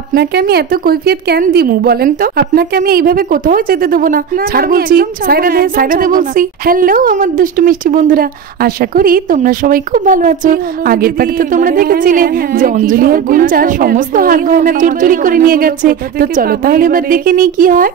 আপনাকে আমি এত কৈফিয়ত কেন দিমু বলেন তো? আপনাকে আমি এইভাবে কোথাও যেতে দেবো না। ছাড় বলছি, সাইরা দে বলছি। হ্যালো আমার দুষ্টু মিষ্টি বন্ধুরা, আশা করি তোমরা সবাই খুব ভালো আছো। আগের পার্টি তো তোমরা দেখেছিলে যে অঞ্জলি আর গুঞ্জা সমস্ত হাত গয়না চুরি করে নিয়ে গেছে। তো চলো তাহলে এবার দেখে নিই কি হয়।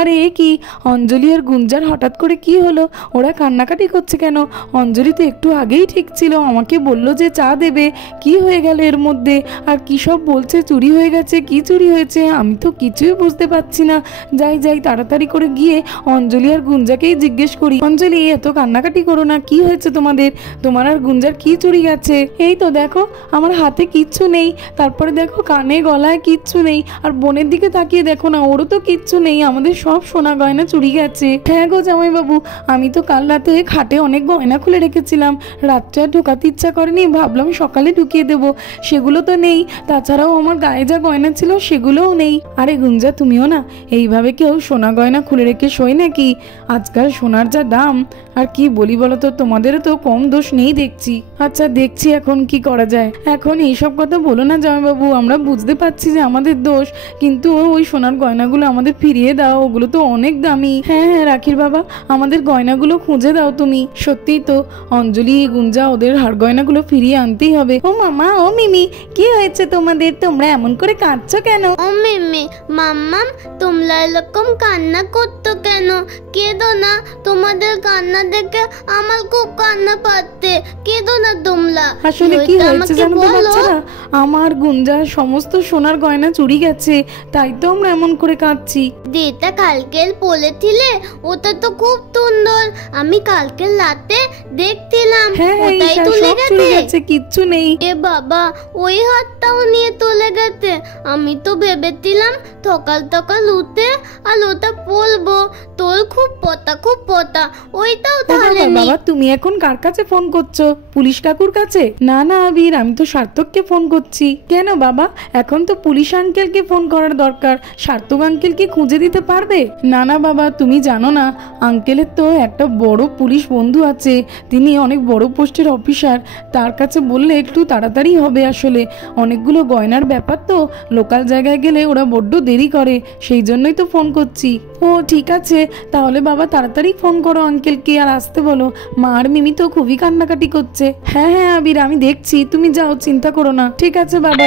আরে কি অঞ্জলি আর গুঞ্জার হঠাৎ করে কি হলো? ওরা কান্নাকাটি করছে কেন? অঞ্জলি তো একটু আগেই ঠিক ছিল, আমাকে বলল যে চা দেবে। কি হয়ে গেল এর মধ্যে? আর কি সব বলছে চুরি হয়ে গেছে, কি চুরি হয়েছে আমি তো কিছুই বুঝতে পারছি না। যাই তাড়াতাড়ি করে গিয়ে অঞ্জলি আর গুঞ্জাকেই জিজ্ঞেস করি। অঞ্জলি এত কান্নাকাটি করো না, কি হয়েছে তোমাদের? তোমার আর গুঞ্জার কি চুরি গেছে? এই তো দেখো আমার হাতে কিচ্ছু নেই, তারপরে দেখো কানে গলায় কিচ্ছু নেই, আর বোনের দিকে তাকিয়ে দেখো না, ওরও তো কিচ্ছু নেই। আমাদের সব সোনা গয়না চুরি গেছে। হ্যাঁ গো জামাইবাবু, আমি তো কাল রাতে খাটে অনেক গয়না খুলে রেখেছিলাম, রাতটা ঢোকাতে ইচ্ছা করেনি, ভাবলাম সকালে ঢুকিয়ে দেবো, সেগুলো তো নেই। তাছাড়াও আমার গায়ে যা গয়না ছিল সেগুলোও নেই। আরে গুঞ্জা তুমিও না এইভাবে কেউ সোনা গয়না খুলে রেখে শোয় নাকি? আজকাল সোনার যা দাম, আর কি বলি বলো তো, তোমাদেরও তো কম দোষ নেই দেখছি। আচ্ছা দেখছি এখন কি করা যায়। এখন এইসব কথা বলো না জামাইবাবু, আমরা বুঝতে পারছি যে আমাদের দোষ, কিন্তু ওই সোনার গয়নাগুলো আমাদের ফিরিয়ে দাও, ওগুলো তো অনেক দামি। হ্যাঁ রাখির বাবা, আমাদের গয়নাগুলো খুঁজে দাও তুমি। সত্যিই তো অঞ্জলি গুঞ্জা ওদের হার গয়নাগুলো ফিরিয়ে আনতেই হবে। ও মামা, ও মিমি, কি হয়েছে তোমাদের? তোমরা এমন করে কাঁদছো কেন? ও মিমি, মাম্মাম তোমরা এরকম কান্না করতো কেন? কেঁদো না, তোমাদের কান্না দেখে আমার খুব কান্না পাচ্ছে। কেঁদো না তোমরা। আসলে কি হয়েছে জানো তো বাচ্চারা, আমার গুঞ্জার সমস্ত সোনার গয়না চুরি গেছে, তাই তো আমরা এমন করে কাঁদছি। যেটা কালকে বলেছিলে ওটা তো খুব সুন্দর, আমি কালকে রাতে দেখছিলাম। ওটাই তুলে গেছে, কিচ্ছু নেই। এ বাবা, ওই হাতটাও নিয়ে চলে গেছে। আমি তো ভেবেছিলাম সকাল উঠে আর ওটা বলবো তোর খুব পতা, ওইটাও তাহলে নেই। বাবা তুমি এখন কার কাছে ফোন করছো? পুলিশ কাকুর কাছে? না আবির, আমি তো সার্থককে ফোন করছি। কেন বাবা, এখন তো পুলিশ আঙ্কেলকে ফোন করার দরকার। সার্থক আঙ্কেল কি খুঁজে দিতে পারবে? না বাবা, তুমি জানো না আঙ্কেলের তো একটা বড় পুলিশ বন্ধু আছে, তিনি অনেক বড় পোস্টের অফিসার, তার কাছে বললে একটু তাড়াতাড়ি হবে। আসলে অনেকগুলো গয়নার ব্যাপার তো, লোকাল জায়গায় গেলে ওরা বড্ড দেরি করে, সেই জন্যই তো ফোন করছি। ও ঠিক আছে, তাহলে বাবা তাড়াতাড়ি ফোন করো আঙ্কেলকে আর আসতে বলো। মা আর মিমি তো খুবই কান্নাকাটি করছে। হ্যাঁ আবির, আমি দেখছি, তুমি যাও, চিন্তা করো না। ঠিক আছে বাবা।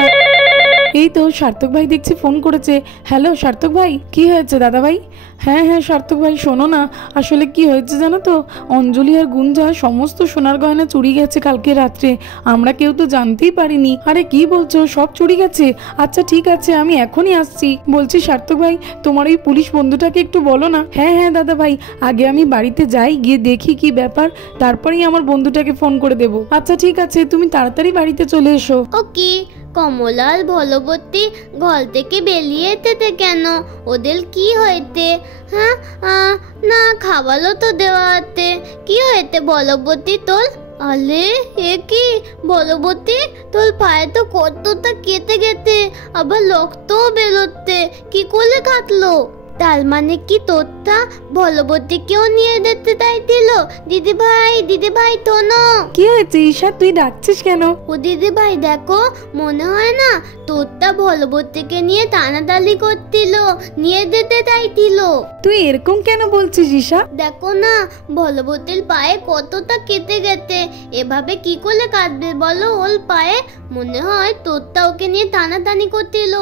এই তো সার্থক ভাই দেখছি ফোন করেছে। হ্যালো সার্থক ভাই, কি হয়েছে দাদা ভাই? হ্যাঁ সার্থক ভাই, শোনো না, আসলে কি হয়েছে জানো তো, অঞ্জলি আর গুঞ্জা সমস্ত সোনার গয়না চুরি গেছে কালকে রাত্রে, আমরা কেউ তো জানতেই পারিনি। আরে কি বলছো, সব চুরি গেছে? আচ্ছা ঠিক আছে, আমি এখনই আসছি। বলছি সার্থক ভাই, তোমার ওই পুলিশ বন্ধুটাকে একটু বলো না। হ্যাঁ দাদা ভাই, আগে আমি বাড়িতে যাই, গিয়ে দেখি কি ব্যাপার, তারপরেই আমার বন্ধুটাকে ফোন করে দেবো। আচ্ছা ঠিক আছে, তুমি তাড়াতাড়ি বাড়িতে চলে এসো। ওকে। কমলার ভলবতী ঘর থেকে বেরিয়ে যেতে কেন? ওদের কি হয়েছে? হ্যাঁ না, খাবারও তো দেওয়া আছে। কি হয়েছে বলবতী তোর? আলে এ কি বলবতী, তোর পায়ে তো কতটা কেটে গেছে, আবার রক্তও বেরোচ্ছে, কি করে কাটলো? তার মানে কি তোরটা বলবতীকেও নিয়ে যেতে চাইছিল? দিদি ভাই তোনো। কি হয়েছে ঈশা, তুই ডাকছিস কেন? ও দিদি ভাই দেখো, মনে হয় না তোরটা বলবতীকে নিয়ে টানাটানি করছিল, নিয়ে যেতে চাইছিল। তুই এরকম কেন বলছিস ঈশা? দেখো না বলবতীর পায়ে কতটা কেটে গেছে, এভাবে কি করে কাটবে বলো ওর পায়ে? মনে হয় তোরটা ওকে নিয়ে টানাটানি করছিল,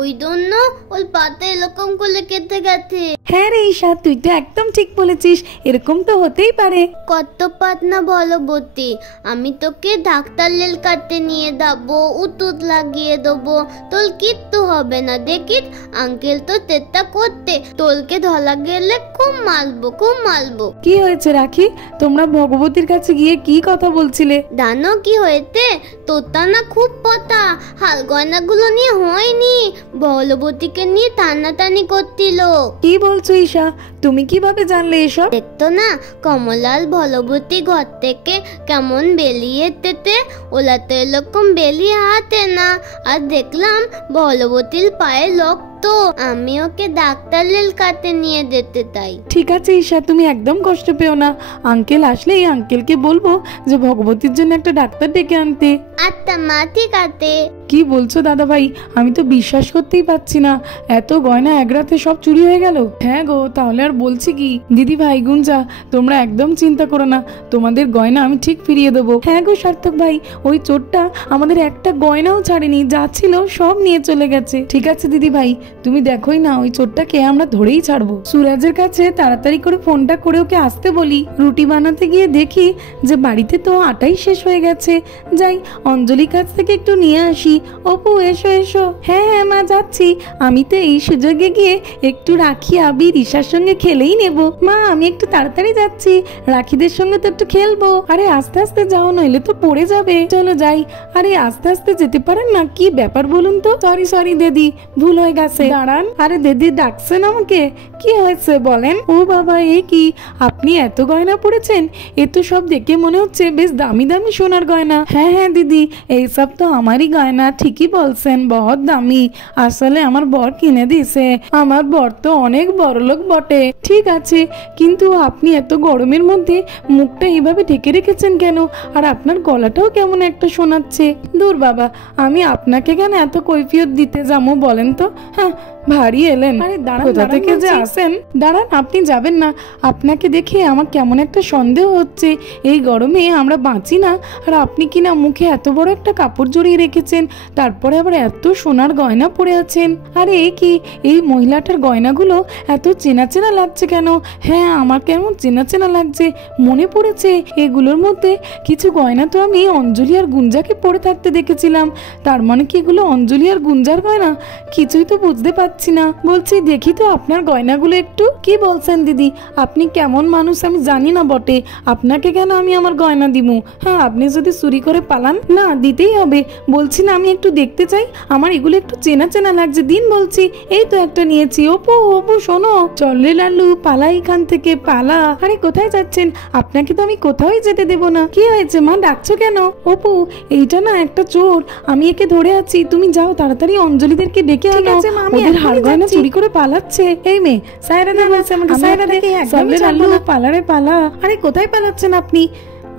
ওই জন্য ওর পাতে এরকম করে কেটে গেছে। হ্যাঁ রে ঈশা, তুই তো একদম ঠিক বলেছিস, এরকম তো হতেই পারে। কত পাত না বলবতী, আমি তোকে ডাক্তারের কাছে নিয়ে যাবো, উতুত লাগিয়ে দেবো, তোর কিচ্ছু হবে না। দেখিস আঙ্কেল তো চেষ্টা করতে, তোলকে ধরা গেলে খুব মারবো। কি হয়েছে রাখি, তোমরা ভগবতীর কাছে গিয়ে কি কথা বলছিলে? জানো কি হয়েছে? তোরটা না খুব পতা, হাল গয়নাগুলো নিয়ে হয়নি, বলবতীকে নিয়ে টানাটানি করছিল। কি বলছো ঈশা, তুমি কিভাবে জানলে এসব? দেখতো না কমলাল বলবতী ঘর থেকে কেমন বেরিয়ে যেতে, ওরা তো এরকম বেরিয়ে হাতে না, আর দেখলাম বলবতীর পায়ে রক্ত, তো আমি ওকে ডাক্তার লেলকাতে নিয়ে যেতে তাই। ঠিক আছে ঈশা, তুমি একদম কষ্ট পেও না। আঙ্কেল আসলে এই আঙ্কেলকে বলবো যে ভগবতীর জন্য একটা ডাক্তার ডেকে আনতে। আচ্ছা মা, ঠিক আছে। কি বলছো দাদা ভাই? আমি তো বিশ্বাস করতেই পারছি না, এত গয়না এক রাতে সব চুরি হয়ে গেল। হ্যাঁ গো, তাহলে আর বলছি কি। দিদি ভাই গুঞ্জা, তোমরা একদম চিন্তা করো না, তোমাদের গয়না আমি ঠিক ফিরিয়ে দেবো। হ্যাঁ গো সার্থক ভাই, ওই চোরটা আমাদের একটা গয়নাও ছাড়েনি, যা ছিল সব নিয়ে চলে গেছে। ঠিক আছে দিদি ভাই, তুমি দেখোই না, ওই চোরটাকে আমরা ধরেই ছাড়বো। সুরাজের কাছে তাড়াতাড়ি করে ফোনটা করে ওকে আসতে বলি। রুটি বানাতে গিয়ে দেখি যে বাড়িতে তো আটাই শেষ হয়ে গেছে। যাই অঞ্জলির কাছ থেকে একটু নিয়ে আসি। অপু এসো এসো। হ্যাঁ হ্যাঁ মা, যাচ্ছি। আমি তো এই সুযোগে গিয়ে একটু রাখি আবির ঈশার সঙ্গে খেলেই নেব। মা আমি একটু তাড়াতাড়ি যাচ্ছি, রাখিদের সঙ্গে তো একটু খেলবো। আরে আস্তে আস্তে যাও, নইলে তো পড়ে যাবে। চলো যাই। আরে আস্তে আস্তে যেতে পারেন না, কি ব্যাপার বলুন তো? সরি সরি দিদি, ভুল হয়ে গেছে। দাঁড়ান। আরে দিদি ডাকছেন আমাকে? কি হয়েছে বলেন? ও বাবা, এ কি, আপনি এত গয়না পড়েছেন? এ তো সব দেখে মনে হচ্ছে বেশ দামি দামি সোনার গয়না। হ্যাঁ হ্যাঁ দিদি, এইসব তো আমারই গয়না। ঠিকই বলছেন, বহুত দামি। আসলে আমার বর কিনে দিয়েছে। আমার বর তো অনেক বড়লোক বটে। ঠিক আছে, কিন্তু আপনি এত গরমের মধ্যে মুখটা এইভাবে ঢেকে রেখেছেন কেন? আর আপনার গলাটাও কেমন একটা শোনাচ্ছে। দূর বাবা, আমি আপনাকে কেন এত কৈফিয়ত দিতে যাবো বলেন তো? হ্যাঁ, ভারী এলেন। আরে দাঁড়ান, কোথা থেকে যে আসেন? দাঁড়ান, আপনি যাবেন না। আপনাকে দেখে আমার কেমন একটা সন্দেহ হচ্ছে। এই গরমে আমরা বাঁচি না, আর আপনি কিনা মুখে এত বড় একটা কাপড় জড়িয়ে রেখেছেন, তারপরে আবার এত সোনার গয়না পরে আছেন। আরে এ কি, এই মহিলাটার গয়নাগুলো এত চেনা চেনা লাগছে কেন? হ্যাঁ, আমার কেমন চেনা চেনা লাগছে। মনে পড়েছে, এগুলোর মধ্যে কিছু গয়না তো আমি অঞ্জলি আর গুঞ্জাকে পরে থাকতে দেখেছিলাম। তার মানে কি এগুলো অঞ্জলি আর গুঞ্জার গয়না? কিছুই তো বুঝতে পারছি না। বলছি দেখি তো আপনার গয়নাগুলো একটু। কি বলছেন দিদি, আপনি কেমন মানুষ আমি জানি না বটে, আপনাকে কেন আমি আমার গয়না দিমু? হ্যাঁ, আপনি যদি চুরি করে পালান, না দিতেই হবে। বলছি না, আমি একটু দেখতে চাই, আমার এগুলো একটু চেনা চেনা লাগছে। দিন বলছি। এই তো একটা নিয়েছি। অপু অপু শোনো, চল রে লাল্লু, পালা এখান থেকে, পালা। আরে কোথায় যাচ্ছেন? আপনাকে তো আমি কোথাওই যেতে দেব না। কি হয়েছে মা, ডাকছো কেন? অপু, এইটা না একটা চোর, আমি একে ধরে আছি। তুমি যাও তাড়াতাড়ি অঞ্জলিদেরকে ডেকে আনো। ওদের হাড় গয়না চুরি করে পালাচ্ছে। এই মেয়ে, সায়রা দে বলছে আমাকে, সায়রা দে, চল রে লাল্লু, পালা রে পালা। আরে কোথায় পালাচ্ছেন আপনি?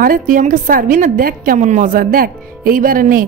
আরে তুই আমাকে সারবি না? দেখ কেমন মজা, দেখ। এইবারে নে,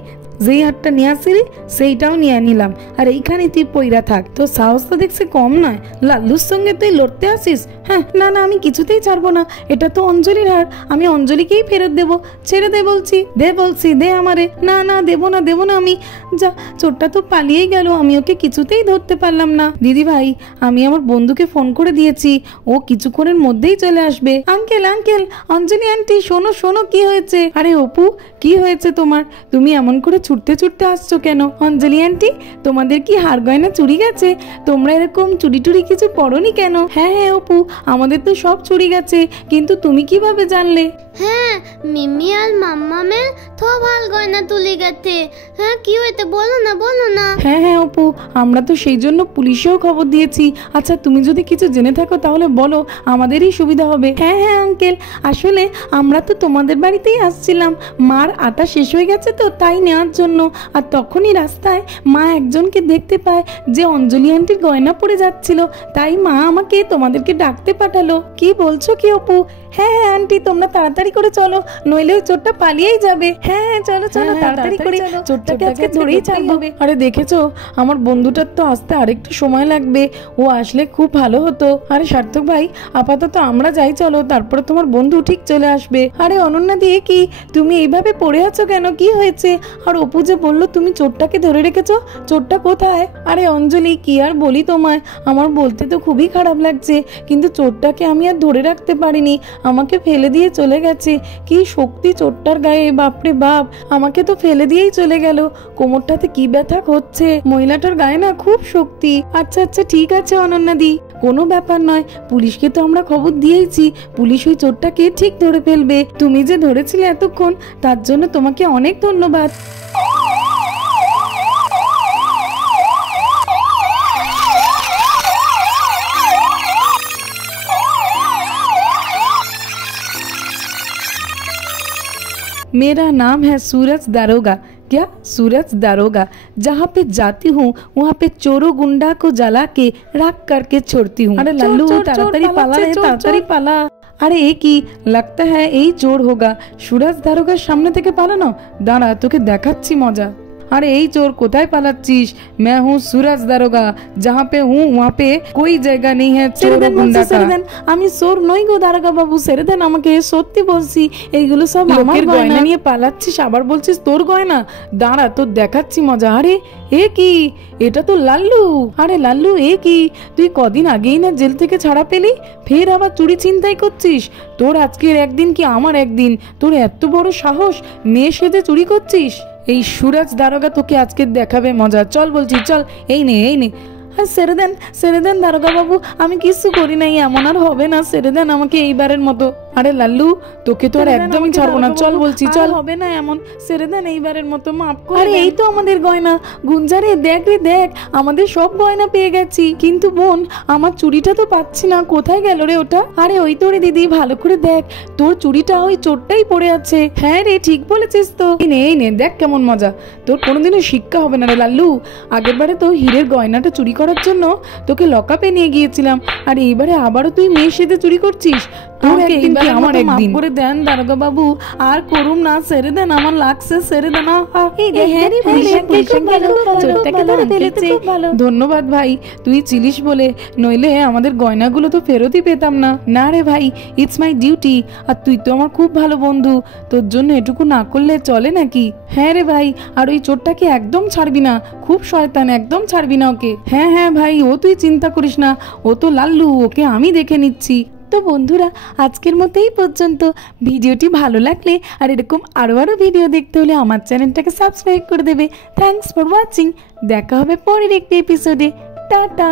যেই হাটটা নিয়ে আসিলি সেইটাও নিয়ে নিলাম, আর এইখানে তুই পইরা থাক। তো সাহস তো দেখছি কম নয়, লাল্লুর সঙ্গে তুই লড়তে আসিস? হ্যাঁ, না না, আমি কিছুতেই ছাড়বো না। এটা তো অঞ্জলির হার, আমি অঞ্জলিকেই ফেরত দেবো। ছেড়ে দে বলছি, দে বলছি, দে আমারে। না না, দেবো না, দেবো না আমি। যা, চোরটা তো পালিয়েই গেল, আমি ওকে কিছুতেই ধরতে পারলাম না। দিদি ভাই, আমি আমার বন্ধুকে ফোন করে দিয়েছি, ও কিছুক্ষণের মধ্যেই চলে আসবে। আঙ্কেল আঙ্কেল, অঞ্জলি আন্টি, শোনো শোনো, কি হয়েছে? আরে অপু, কি হয়েছে তোমার? তুমি এমন করে ছুটতে ছুটতে আসছো কেন? অঞ্জলি আন্টি, তোমাদের কি হার গয়না চুরি গেছে? তোমরা এরকম চুরি টুরি কিছু পড়োনি কেন? হ্যাঁ হ্যাঁ অপু, আমাদের তো সব চুরি গেছে, কিন্তু তুমি কিভাবে জানলে? হ্যাঁ, মিমি আর মাম্মামের সব হাল গয়না তুলে গেছে। হ্যাঁ, কি হয়েছে বলো না, বলো না। হ্যাঁ হ্যাঁ অপু, আমরা তো সেই জন্য পুলিশেও খবর দিয়েছি। আচ্ছা, তুমি যদি কিছু জেনে থাকো তাহলে বলো, আমাদেরই সুবিধা হবে। হ্যাঁ হ্যাঁ আঙ্কেল, আসলে আমরা তো তোমাদের বাড়িতেই আসছিলাম, মার আটা শেষ হয়ে গেছে তো তাই নেওয়ার জন্য। আর তখনই রাস্তায় মা একজনকে দেখতে পায় যে অঞ্জলি আন্টির গয়না পড়ে যাচ্ছিল, তাই মা আমাকে তোমাদেরকে ডাকতে পাঠালো। কি বলছো কি অপু? হ্যাঁ হ্যাঁ আন্টি, তোমরা তাড়াতাড়ি করে চলো, নইলে ওই চোরটা পালিয়েই যাবে। হ্যাঁ হ্যাঁ চলো চলো, তাড়াতাড়ি করে, চোরটাকে আজকে ধরেই ছাড়বো। আরে দেখেছো, আমার বন্ধুটার তো আসতে আরেকটু সময় লাগবে, ও আসলে খুব ভালো হতো। আরে সার্থক ভাই, আপাতত আমরা যাই, চলো, তারপরে তোমার বন্ধু ঠিক চলে আসবে। আরে অনন্যা দিয়ে, কি তুমি এইভাবে পড়ে আছো কেন? কি হয়েছে? আর অপু যে বললো তুমি চোরটাকে ধরে রেখেছো, চোরটা কোথায়? আরে অঞ্জলি, কি আর বলি তোমায়, আমার বলতে তো খুবই খারাপ লাগছে, কিন্তু চোরটাকে আমি আর ধরে রাখতে পারিনি, আমাকে ফেলে দিয়ে চলে গেছে। কি শক্তি চোরটার গায়ে, বাপরে বাপ, আমাকে তো ফেলে দিয়েই চলে গেল। কোমরটাতে কি ব্যথা হচ্ছে, মহিলাটার গায়ে না খুব শক্তি। আচ্ছা আচ্ছা ঠিক আছে অনন্যাদি, কোনো ব্যাপার নয়, পুলিশকে তো আমরা খবর দিয়েছি, পুলিশ ওই চোরটাকে ঠিক ধরে ফেলবে। তুমি যে ধরেছিলে এতক্ষণ, তার জন্য তোমাকে অনেক ধন্যবাদ। मेरा नाम है सूरज दारोगा, क्या? सूरज दारोगा, जहाँ पे जाती हूँ वहाँ पे चोरों गुंडा को जला के राख करके छोड़ती हूँ। अरे लल्लू ताड़ाताड़ी पाला रे, ताड़ाताड़ी पाला। আরে এ কি, লাগতা হ্যাঁ এই চোর হোগা। সুরাজ দারোগার সামনে থেকে পালানো, দাঁড়া তোকে দেখাচ্ছি মজা। अरे এই চোর কোথায় পালাচ্ছিস? मैं हूँ सूरज दारोगा, जहाँ पे हूँ वहाँ पे कोई जगह नहीं है चोर गुंडा का। আমি চোর নই গো দারোগা বাবু, ছেড়ে দেন আমাকে, সত্যি বলছি এইগুলো সব আমার গয়না নিয়ে পালাচ্ছিস, আবার বলছিস তোর গয়না। দাঁড়া তোর দেখাচ্ছি মজা। আরে এ কি, এটা তো লাল্লু। আরে লাল্লু এ কি, তুই কদিন আগেই না জেল থেকে ছাড়া পেলি, ফের আবার চুরি ছিনতাই করছিস? তোর আজকের একদিন কি আমার একদিন, তোর এত বড় সাহস, মেয়ে সেজে চুরি করছিস? এই সুরাজ দারোগা তোকে আজকে দেখাবে মজা, চল বলছি চল। এই নে এই নে। হ্যাঁ ছেড়ে দেন দারোগা বাবু, আমি কিছু করি নাই, এমন আর হবে না, ছেড়ে দেন আমাকে এইবারের মতো। আরে লাল্লু তোকে তো আর একদমই ছাড়বো না, চল বলছি চল। হবে না এমন, ছেড়ে দেন এইবারের মতো, মাফ করে। আরে এই তো আমাদের গয়না। গুঞ্জারে দেখ রে দেখ, আমাদের সব গয়না পেয়ে গেছি, কিন্তু বোন আমার চুড়িটা তো পাচ্ছি না, কোথায় গেল রে ওটা? আরে ওই তো রে দিদি, ভালো করে দেখ, তোর চুড়িটা ওই চোরটাই পড়ে আছে। হ্যাঁ রে ঠিক বলেছিস তো। এই নে দেখ কেমন মজা, তোর কোনোদিনও শিক্ষা হবে না রে লাল্লু। আগের বারে তো হীরের গয়নাটা চুরি করার জন্য তোকে লকআপে নিয়ে গিয়েছিলাম, আর এইবারে আবারও তুই মেয়ের সাথে চুরি করছিস। তোকে এইবার আমার একদিন করে দেন দারোগা বাবু, আর করুম না, ছেড়ে দেন, আমার লাগছে, ছেড়ে দেন। ধন্যবাদ ভাই, তুই চিলিস বলে, নইলে আমাদের গয়নাগুলো তো ফেরতই পেতাম না। না রে ভাই, ইটস মাই ডিউটি, আর তুই তো আমার খুব ভালো বন্ধু, তোর জন্য এটুকু না করলে চলে নাকি? হ্যাঁ রে ভাই, আর ওই চোরটাকে একদম ছাড়বি না, খুব শয়তান, একদম ছাড়বি না ওকে। হ্যাঁ ভাই, ও তুই চিন্তা করিস না, ও তো লাল্লু, ওকে আমি দেখে নিচ্ছি। তো বন্ধুরা আজকের মতো এই পর্যন্ত। ভিডিওটি ভালো লাগলে আর এরকম আরো ভিডিও দেখতে হলে আমার চ্যানেলটাকে সাবস্ক্রাইব করে দেবে। থ্যাঙ্কস ফর ওয়াচিং, দেখা হবে পরের একটি এপিসোডে। টাটা।